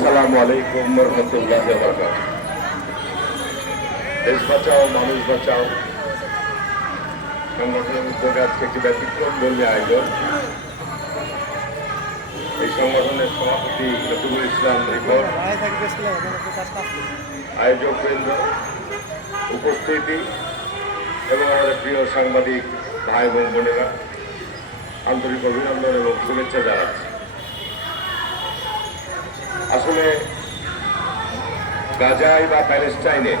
আসসালামু আলাইকুম রহমতুল্লাহ দেশ বাঁচাও, মানুষ বাঁচাও। সংগঠনের উদ্যোগে আজকে একটি ব্যতিক্রম ধর্মী আয়োজন। এই সংগঠনের সভাপতি রফিকুল ইসলাম আয়োজক কেন্দ্র উপস্থিতি এবং আমাদের প্রিয় সাংবাদিক, ভাই এবং বোনেরা, আন্তরিক অভিনন্দন এবং শুভেচ্ছা জানাচ্ছি। আসলে গাজায় বা প্যালেস্টাইনে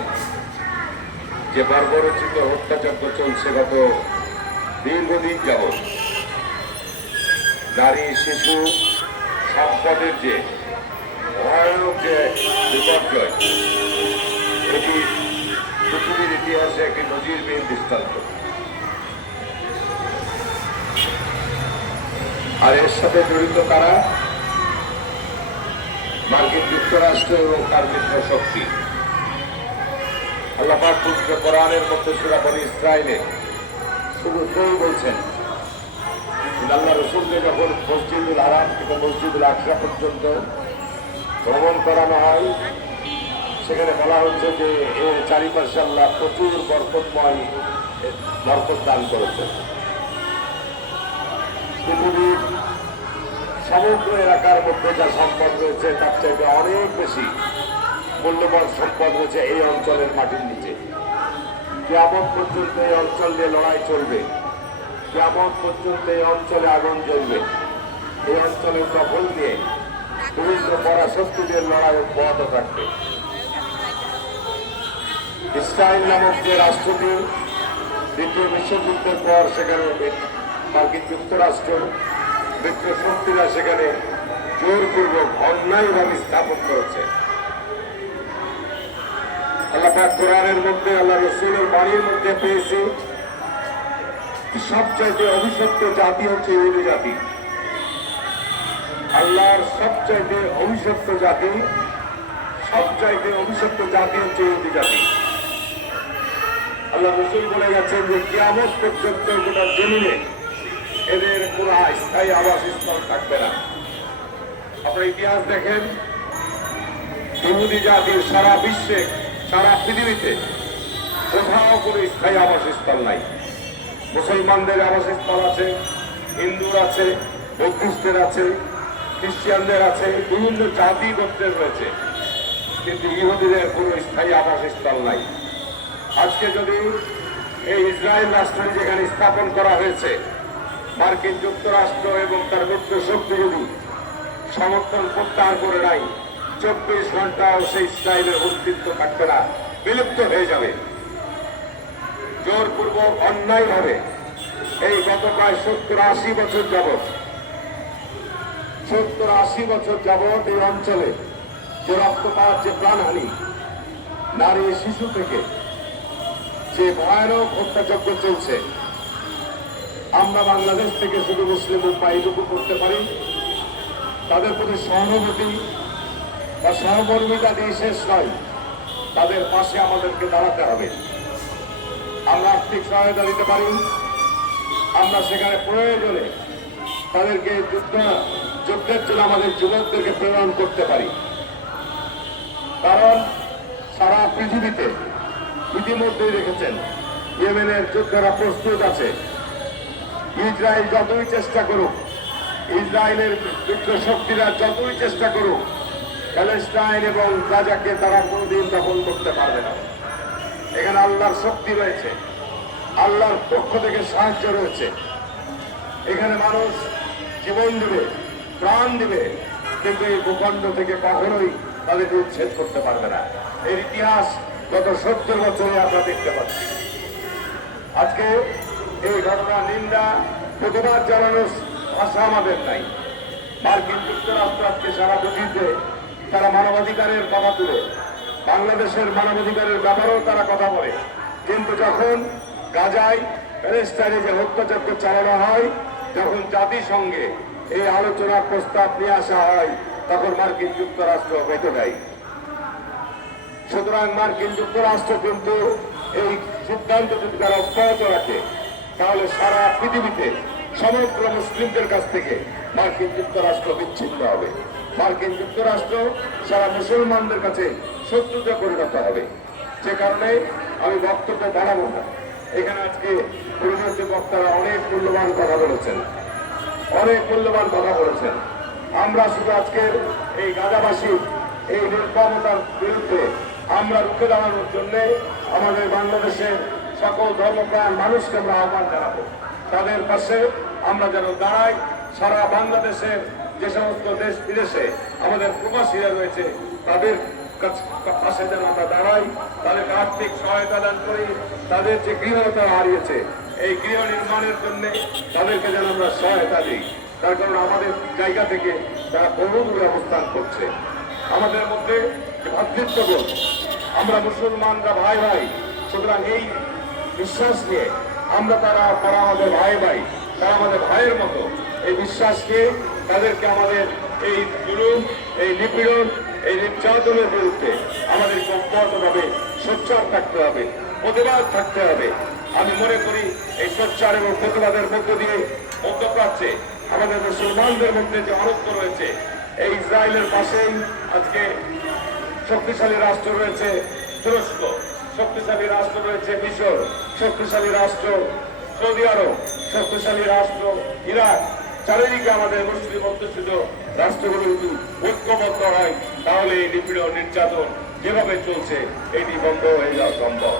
যে বর্বরচিত হত্যাযজ্ঞ চলছে গত দীর্ঘদিন যাবৎ, নারী, শিশু, সম্পদের যে ভয়ানক যে বিপর্যয়, এটি পৃথিবীর ইতিহাসে একটি নজিরবিহীন দৃষ্টান্ত। আর এর সাথে জড়িত তারা যুক্তরাষ্ট্র এবং তার শক্তি। আল্লাহ পবিত্র কোরআনের মধ্যে সুরাবনি ইসরায়েলে শুধু কেউ বলছেন আল্লাহ রসুলকে যখন মসজিদুল আরাম থেকে মসজিদুল আকসা পর্যন্ত ভ্রমণ করানো হয়, সেখানে বলা হচ্ছে যে এর চারিপাশে আল্লাহ প্রচুর বরকতময় বরকত দান করেছেন। সমগ্র এলাকার মধ্যে যা সম্পদ রয়েছে, তার চাইতে অনেক বেশি মূল্যবান সম্পদ রয়েছে এই অঞ্চলের মাটির নিচে। কেমন পর্যন্ত এই অঞ্চল নিয়ে লড়াই চলবে। কেমন পর্যন্ত এই অঞ্চলে আগুন জ্বলবে। এই অঞ্চলের দখল নিয়ে বিভিন্ন পরাশক্তিদের লড়াই অব্যাহত থাকবে। ইসরায়েল নামক যে রাষ্ট্রটি দ্বিতীয় বিশ্বযুদ্ধের পর সেখানে মার্কিন যুক্তরাষ্ট্র মিত্র শক্তিরা সেখানে জোরপূর্বক অন্যায়ভাবে স্থাপন করেছে। আল্লাহ কোরআনের মধ্যে, আল্লাহ রসুলের বাড়ির মধ্যে পেয়েছি সবচাইতে অভিশপ্ত জাতি হচ্ছে ইহুদি জাতি। আল্লাহর সবচাইতে অভিশপ্ত জাতি, সবচাইতে অভিশপ্ত জাতি হচ্ছে ইহুদি জাতি। আল্লাহ রসুল বলে গেছেন যে কিয়ামত পর্যন্ত গোটা জমিনে এদের কোনো স্থায়ী আবাসস্থল থাকবে না। আপনার ইতিহাস দেখেন, ইহুদি জাতির সারা বিশ্বে, সারা পৃথিবীতে কোথাও কোনো স্থায়ী আবাসস্থল নাই। মুসলমানদের আবাসস্থল আছে, হিন্দুর আছে বৌদ্ধিস্টের আছে, খ্রিস্টানদের আছে, বিভিন্ন জাতি গোত্রের রয়েছে। কিন্তু ইহুদিদের কোনো স্থায়ী আবাসস্থল নাই। আজকে যদি এই ইসরায়েল রাষ্ট্র যেখানে স্থাপন করা হয়েছে মার্কিন যুক্তরাষ্ট্র এবং তার মিত্র শক্তি যদি সমর্থন প্রত্যাহার করে নাই। চব্বিশ ঘন্টাও সেই ইসরায়েলের অস্তিত্ব থাকবে না, বিলুপ্ত হয়ে যাবে। জোরপূর্বক অন্যায় ভাবে এই গত প্রায় সত্তর আশি বছর যাবৎ, সত্তর আশি বছর যাবৎ এই অঞ্চলে যে রক্তপাত, যে প্রাণহানি, নারী শিশু থেকে যে ভয়ানক হত্যাযজ্ঞ চলছে আমরা বাংলাদেশ থেকে শুধু মুসলিম উপায় এইটুকু করতে পারি। তাদের প্রতি সহানুভূতি বা সহমর্মিতা দিয়ে শেষ নয়, তাদের পাশে আমাদেরকে দাঁড়াতে হবে। আমরা আর্থিক সহায়তা দিতে পারি। আমরা সেখানে প্রয়োজনে তাদেরকে যুদ্ধ, যুদ্ধের জন্য আমাদের যুবকদেরকে প্রেরণ করতে পারি। কারণ সারা পৃথিবীতে ইতিমধ্যেই দেখেছেন, ইয়েমেনের যোদ্ধারা প্রস্তুত আছে। ইসরায়েল যতই চেষ্টা করুক, ইসরায়েলের মিত্র শক্তিরা যতই চেষ্টা করুক, প্যালেস্টাইন এবং গাজাকে তারা কোনোদিন দখল করতে পারবে না। এখানে আল্লাহর শক্তি রয়েছে, আল্লাহর পক্ষ থেকে সাহায্য রয়েছে। এখানে মানুষ জীবন দিবে, প্রাণ দিবে, কিন্তু এই ভূখণ্ড থেকে কখনোই তাদেরকে উচ্ছেদ করতে পারবে না। এর ইতিহাস গত সত্তর বছরে আমরা দেখতে পাচ্ছি। আজকে এই ঘটনা নিন্দা, প্রতিবাদ জানানোর ভাষা আমাদের নাই। মার্কিন যুক্তরাষ্ট্র আজকে সারা পৃথিবীতে তারা মানবাধিকারের কথা তুলে, বাংলাদেশের মানবাধিকারের ব্যাপারেও তারা কথা বলে। কিন্তু যখন গাজায় প্যালেস্টাইনে যে হত্যাযজ্ঞ চালানো হয়, যখন জাতিসংঘে এই আলোচনার প্রস্তাব নিয়ে আসা হয়, তখন মার্কিন যুক্তরাষ্ট্র বেঁকে দেয়। সুতরাং মার্কিন যুক্তরাষ্ট্র কিন্তু এই সিদ্ধান্ত যদি তারা অব্যাহত রাখে তাহলে সারা পৃথিবীতে সমগ্র মুসলিমদের কাছ থেকে মার্কিন যুক্তরাষ্ট্র বিচ্ছিন্ন হবে। মার্কিন যুক্তরাষ্ট্র সারা মুসলমানদের কাছে শত্রুতে পরিণত হবে। যে কারণে আমি বক্তব্য বাড়াবো না। এখানে আজকে পরিবর্তিত বক্তারা অনেক মূল্যবান কথা বলেছেন। অনেক মূল্যবান কথা বলেছেন। আমরা শুধু আজকের এই গাজাবাসী, এই নির্মমতার বিরুদ্ধে আমরা রুখে দাঁড়ানোর জন্য আমাদের বাংলাদেশের সকল ধর্মপ্রাণ মানুষকে আমরা আহ্বান জানাব। তাদের পাশে আমরা যেন দাঁড়াই। সারা বাংলাদেশের যে সমস্ত দেশ বিদেশে আমাদের প্রবাসীরা রয়েছে, তাদের পাশে যেন আমরা দাঁড়াই, তাদেরকে আর্থিক সহায়তা দান করি, তাদের যে গৃহতা হারিয়েছে, এই গৃহ নির্মাণের জন্য তাদেরকে যেন আমরা সহায়তা দিই। তার কারণ আমাদের জায়গা থেকে তারা বহুদূরে অবস্থান করছে। আমাদের মধ্যে যে ভ্রাতৃত্ববোধ আমরা মুসলমানরা ভাই ভাই, সুতরাং এই বিশ্বাস নিয়ে আমরা তারা তারা আমাদের ভাই ভাই, তারা আমাদের ভাইয়ের মতো এই বিশ্বাস নিয়ে তাদেরকে আমাদের এই জুলুম, এই নিপীড়ন, এই নির্যাতনের বিরুদ্ধে আমাদের সম্পর্কভাবে সোচ্চার থাকতে হবে, প্রতিবাদ থাকতে হবে। আমি মনে করি এই সোচ্চার এবং প্রতিবাদের মধ্য দিয়ে মধ্যপ্রাচ্যে, আমাদের মুসলমানদের মধ্যে যে অনত্য রয়েছে, এই ইসরায়েলের পাশেই আজকে শক্তিশালী রাষ্ট্র রয়েছে তুরস্ক। শক্তিশালী রাষ্ট্র রয়েছে মিশর, শক্তিশালী রাষ্ট্র সৌদি আরব, শক্তিশালী রাষ্ট্র ইরাক। চারিদিকে আমাদের মুসলিম অধ্যুষিত রাষ্ট্রগুলো যদি ঐক্যবদ্ধ হয়, তাহলে এই নিপীড়ন, নির্যাতন যেভাবে চলছে, এটি বন্ধ হয়ে যাওয়া সম্ভব।